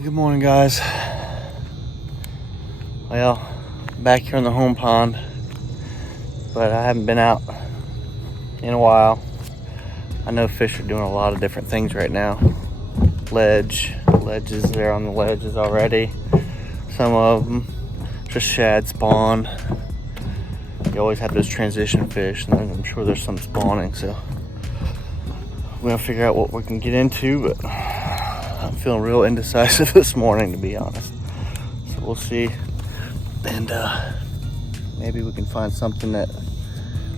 Good morning, guys. Well, back here in the home pond, but I haven't been out in a while. I know fish are doing a lot of different things right now. Ledges there on the ledges already. Some of them just shad spawn. You always have those transition fish, and I'm sure there's some spawning, so we're gonna figure out what we can get into, but I'm feeling real indecisive this morning, to be honest. So we'll see, and maybe we can find something that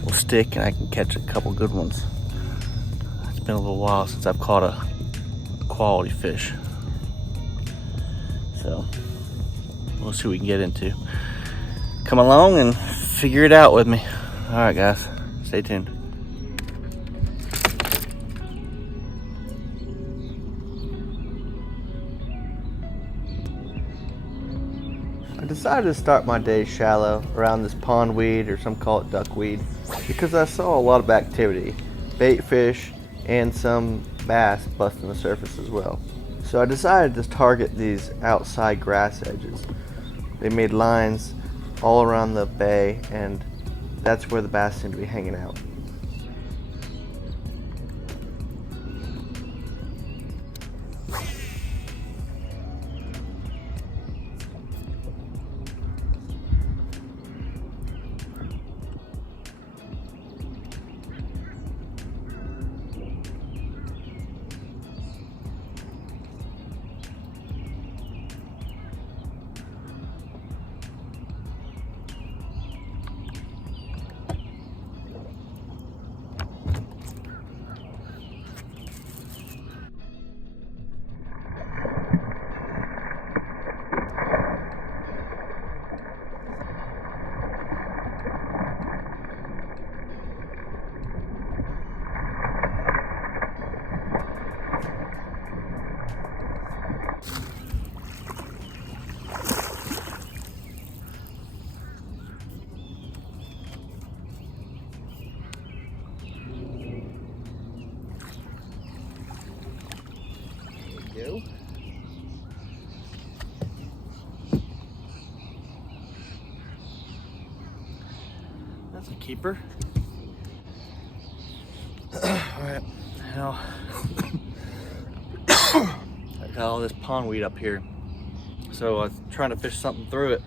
will stick and I can catch a couple good ones. It's been a little while since I've caught a quality fish, so we'll see what we can get into. Come along and figure it out with me. All right, guys, stay tuned. I decided to start my day shallow around this pondweed, or some call it duckweed, because I saw a lot of activity, bait fish and some bass busting the surface as well. So I decided to target these outside grass edges. They made lines all around the bay, and that's where the bass seem to be hanging out. Go. That's a keeper. Alright, now I got all this pondweed up here, so I was trying to fish something through it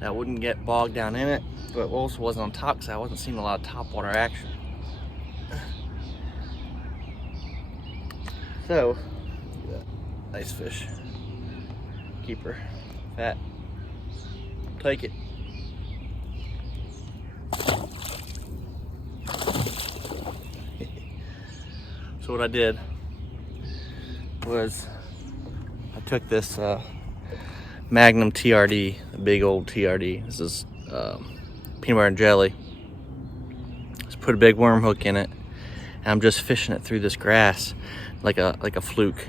that wouldn't get bogged down in it, but also wasn't on top because I wasn't seeing a lot of topwater action. So, nice fish. Keeper. Fat. Take it. So what I did was I took this Magnum TRD, a big old TRD. This is peanut butter and jelly. Just put a big worm hook in it, and I'm just fishing it through this grass like a fluke,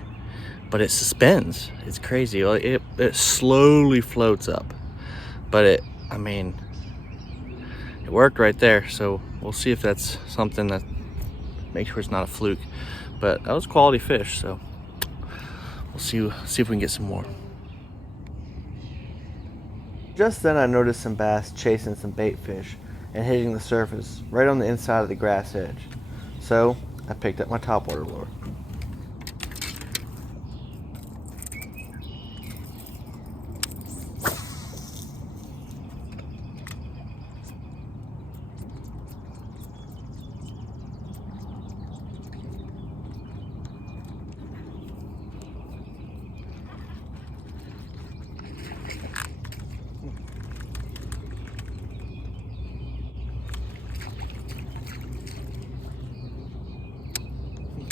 but it suspends. It's crazy. It slowly floats up, but it worked right there. So we'll see if that's something that makes sure it's not a fluke. But that was quality fish, so we'll see if we can get some more. Just then I noticed some bass chasing some bait fish and hitting the surface right on the inside of the grass edge. So I picked up my topwater lure.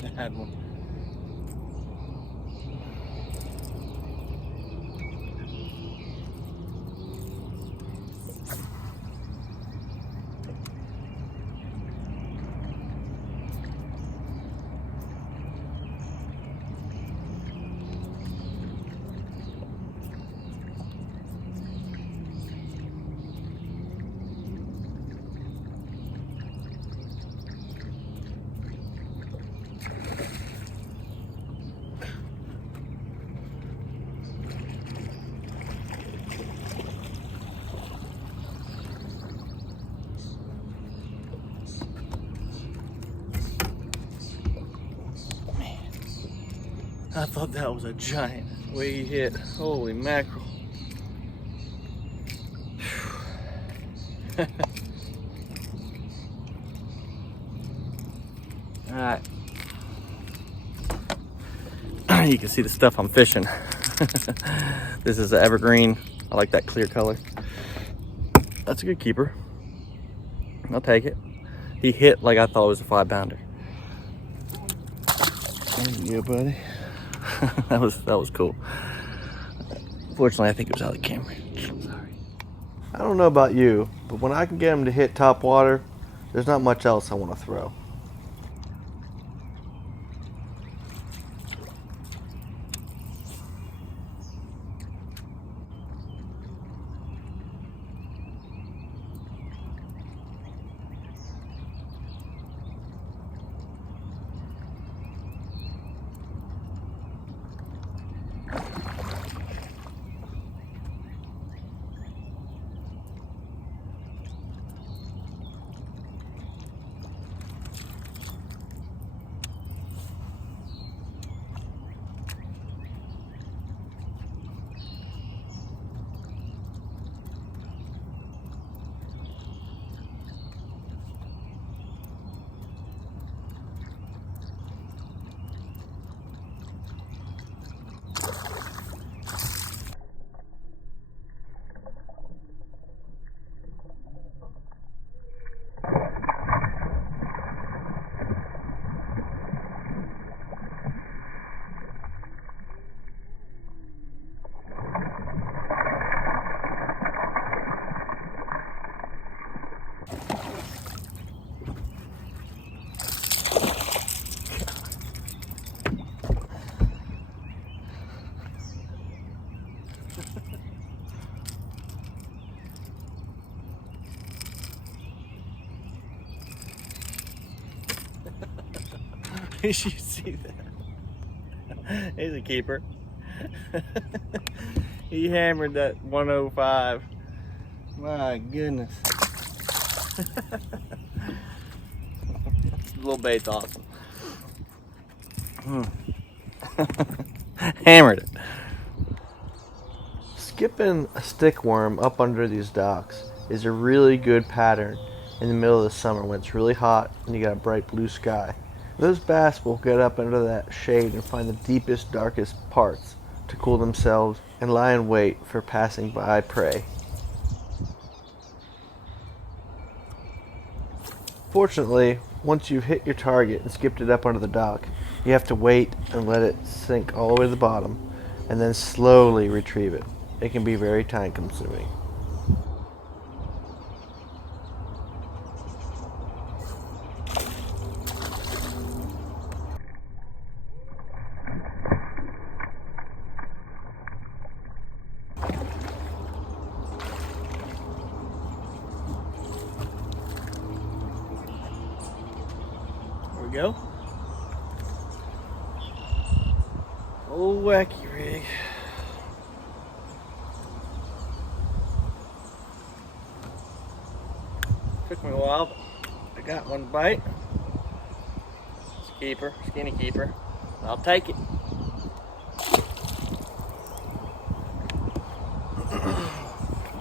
I had one. I thought that was a giant way he hit. Holy mackerel. Alright. You can see the stuff I'm fishing. This is an evergreen. I like that clear color. That's a good keeper. I'll take it. He hit like I thought it was a 5-pounder. There you go, buddy. that was cool. Fortunately, I think it was out of the camera. Sorry. I don't know about you, but when I can get him to hit top water, there's not much else I want to throw. You see that? He's a keeper. He hammered that 105. My goodness. Little bait's awesome. Hammered it. Skipping a stick worm up under these docks is a really good pattern in the middle of the summer when it's really hot and you got a bright blue sky. Those bass will get up under that shade and find the deepest, darkest parts to cool themselves and lie in wait for passing by prey. Fortunately, once you've hit your target and skipped it up under the dock, you have to wait and let it sink all the way to the bottom and then slowly retrieve it. It can be very time consuming. There we go. Old wacky rig. Took me a while, but I got one bite. It's a keeper, skinny keeper. I'll take it.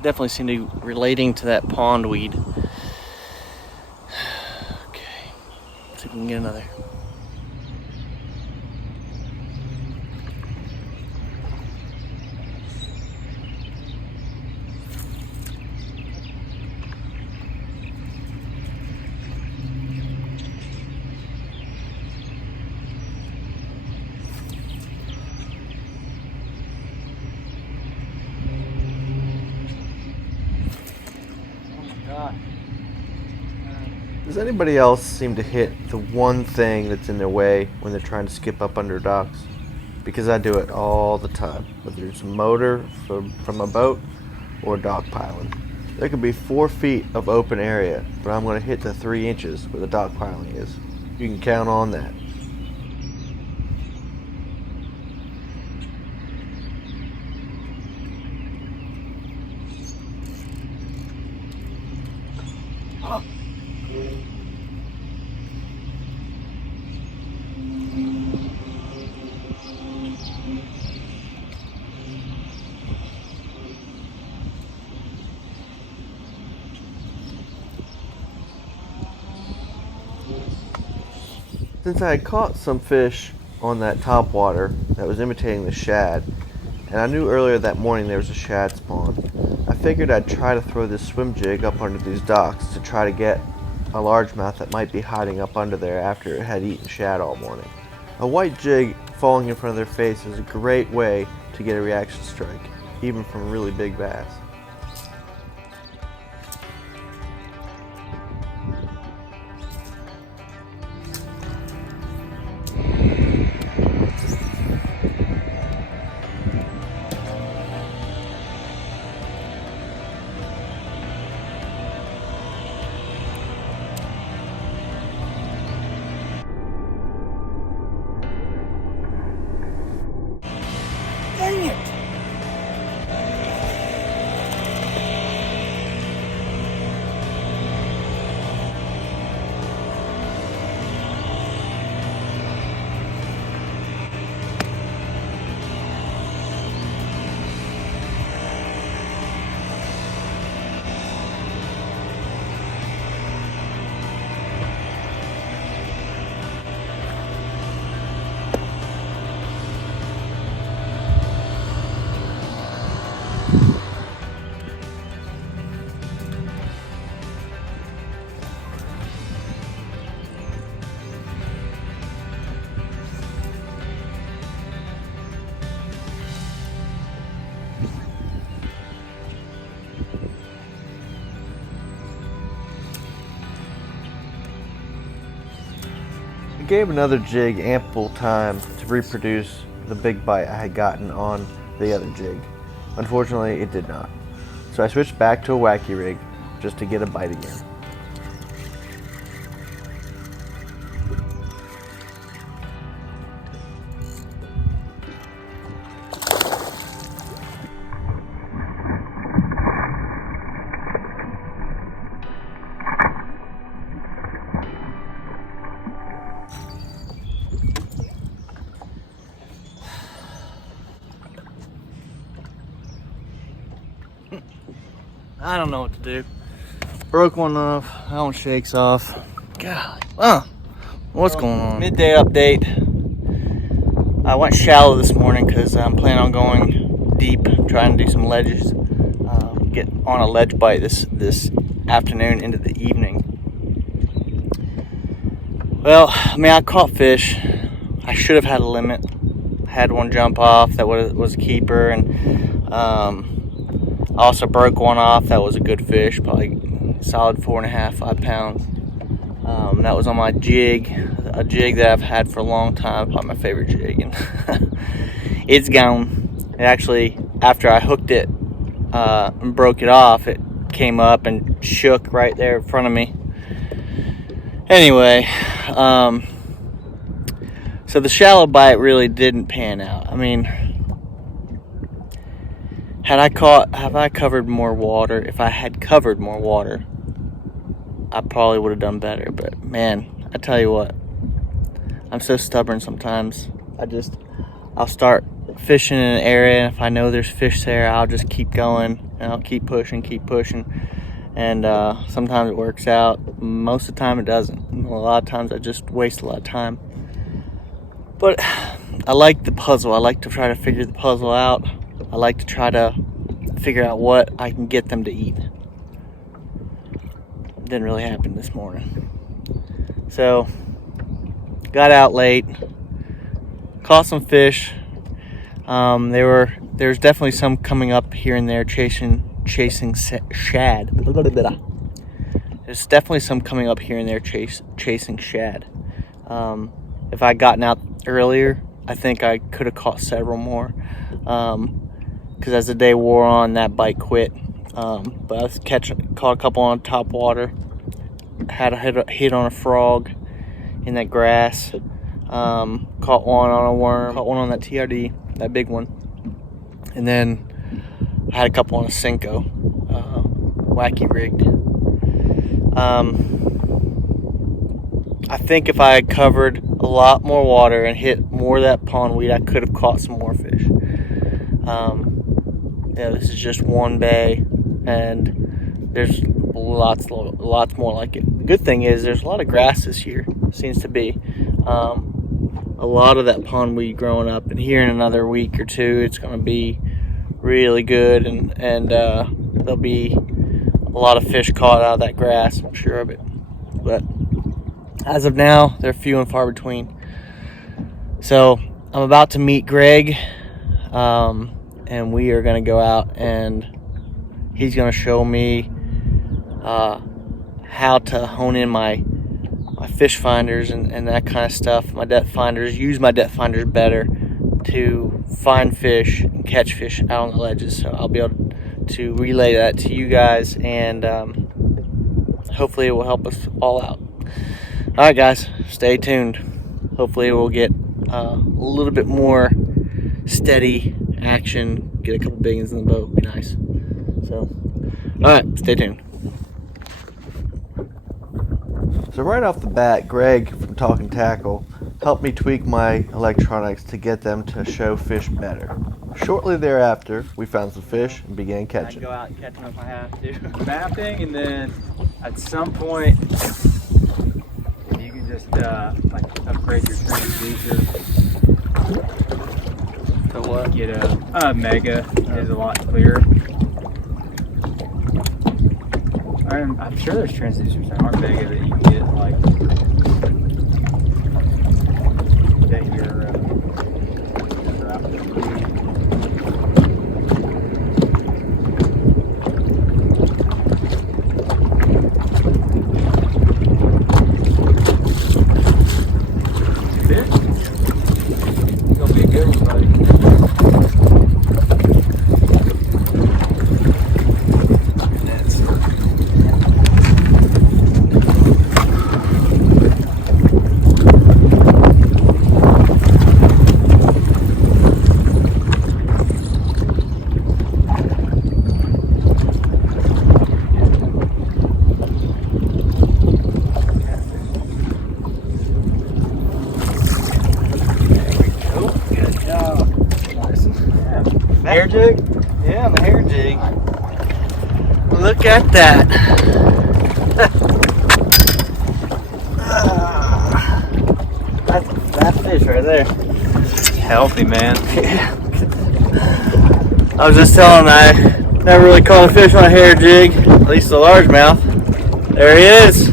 Definitely seem to be relating to that pondweed. Okay, let's see if we can get another. Does anybody else seem to hit the one thing that's in their way when they're trying to skip up under docks? Because I do it all the time, whether it's a motor from a boat or dock piling. There could be 4 feet of open area, but I'm going to hit the 3 inches where the dock piling is. You can count on that. Oh. Since I had caught some fish on that topwater that was imitating the shad, and I knew earlier that morning there was a shad spawn, I figured I'd try to throw this swim jig up under these docks to try to get a largemouth that might be hiding up under there after it had eaten shad all morning. A white jig falling in front of their face is a great way to get a reaction strike, even from a really big bass. Dang it! It gave another jig ample time to reproduce the big bite I had gotten on the other jig. Unfortunately, it did not. So I switched back to a wacky rig just to get a bite again. I don't know what to do. Broke one off. That one shakes off. God. What's going on? Midday update. I went shallow this morning because I'm planning on going deep, trying to do some ledges. Get on a ledge bite this afternoon into the evening. Well, I mean, I caught fish. I should have had a limit. Had one jump off that was a keeper, and I also broke one off that was a good fish, probably solid 4.5, 5 pounds. That was on my jig, a jig that I've had for a long time, probably my favorite jig, and it's gone. It actually, after I hooked it and broke it off, it came up and shook right there in front of me. Anyway, so the shallow bite really didn't pan out. I mean, have I covered more water? If I had covered more water, I probably would have done better. But man, I tell you what, I'm so stubborn sometimes. I'll start fishing in an area, and if I know there's fish there, I'll just keep going, and I'll keep pushing. And sometimes it works out. Most of the time it doesn't. A lot of times I just waste a lot of time. But I like the puzzle. I like to try to figure the puzzle out. I like to try to figure out what I can get them to eat. Didn't really happen this morning. So, got out late, caught some fish. There's definitely some coming up here and there chasing shad. There's definitely some coming up here and there chasing shad. If I'd gotten out earlier, I think I could have caught several more. Because as the day wore on, that bite quit. But I caught a couple on top water. Had a hit on a frog in that grass. Caught one on a worm. Caught one on that TRD, that big one. And then I had a couple on a Cinco, wacky rigged. I think if I had covered a lot more water and hit more of that pondweed, I could have caught some more fish. Yeah, this is just one bay, and there's lots more like it. The good thing is there's a lot of grass this year. Seems to be. a lot of that pondweed growing up, and here in another week or two it's going to be really good, and there'll be a lot of fish caught out of that grass, I'm sure of it. But as of now, they're few and far between. So I'm about to meet Greg, and we are going to go out, and he's going to show me how to hone in my fish finders and that kind of stuff, my depth finders, use my depth finders better to find fish and catch fish out on the ledges. So I'll be able to relay that to you guys, and hopefully it will help us all out. All right, guys, stay tuned. Hopefully we'll get a little bit more steady action, get a couple big ones in the boat, be nice. So, all right, stay tuned. So right off the bat, Greg from Talking Tackle helped me tweak my electronics to get them to show fish better. Shortly thereafter, we found some fish and began catching. I go out and catch them if I have to. Mapping, and then at some point you can just like upgrade your transducer To what? get a mega is a lot clearer. I'm sure there's transducers that aren't mega that you can get like that you're gonna be a good one, buddy. Hair jig? Yeah, on the hair jig. Look at that. That's a fat fish right there. Healthy, man. I was just telling him I never really caught a fish on a hair jig, at least a largemouth. There he is.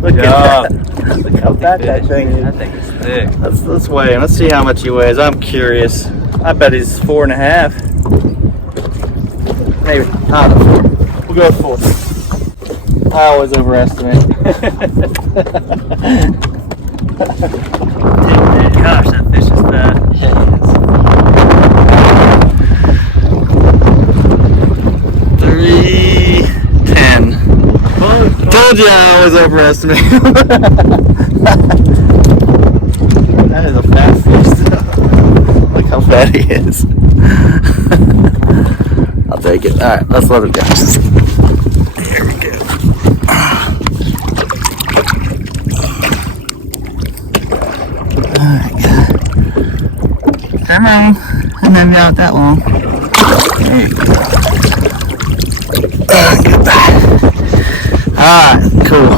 Look at that. Look how fat that thing is. That thing is thick. Let's weigh him. Let's see how much he weighs. I'm curious. I bet he's 4.5. Maybe. I don't know. We'll go with 4. I always overestimate. Gosh, that fish is fat. Yeah, he is. 310. Told you I always overestimate. That is a fat fish. Look how fat he is. I'll take it. Alright, let's let him go. Here we go. Alright. Come on. I never got that long. There you go. Goodbye. Alright, cool.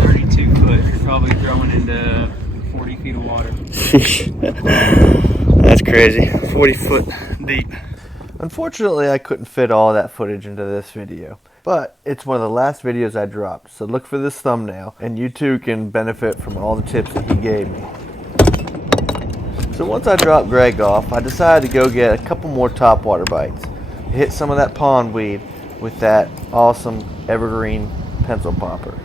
32 foot. You're probably throwing into 40 feet of water. That's crazy. 40 foot deep. Unfortunately, I couldn't fit all that footage into this video, but it's one of the last videos I dropped, so look for this thumbnail, and you too can benefit from all the tips that he gave me. So once I dropped Greg off, I decided to go get a couple more topwater bites. Hit some of that pondweed with that awesome evergreen pencil popper.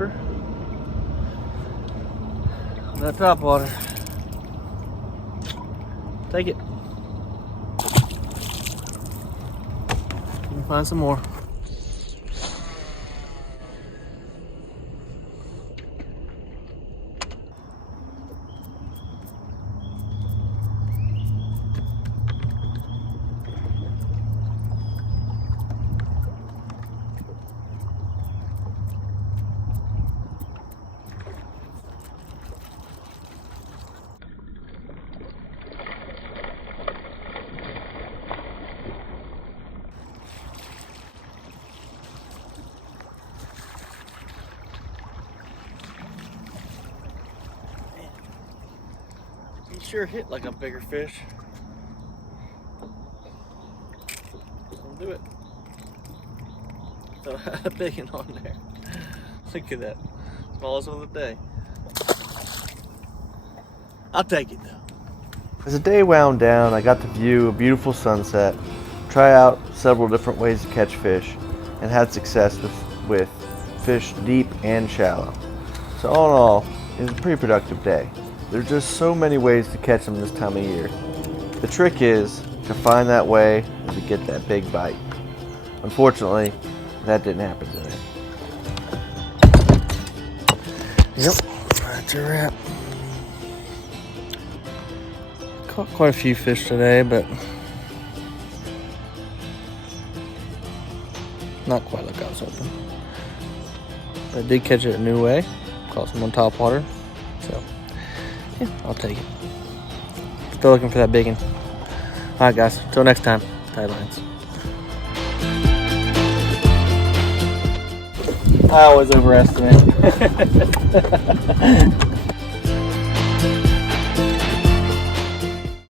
keeper. That top water. Take it. Let me find some more. Sure hit like a bigger fish. Don't do it. So a big one on there. Look at that. Smallest one of the day. I'll take it though. As the day wound down, I got to view a beautiful sunset, try out several different ways to catch fish, and had success with fish deep and shallow. So all in all, it was a pretty productive day. There's just so many ways to catch them this time of year. The trick is to find that way and to get that big bite. Unfortunately, that didn't happen today. Yep, that's a wrap. Caught quite a few fish today, but not quite like I was hoping. But I did catch it a new way. Caught some on Topwater, so yeah, I'll take it. Still looking for that big one. All right, guys. Till next time. Tight lines. I always overestimate.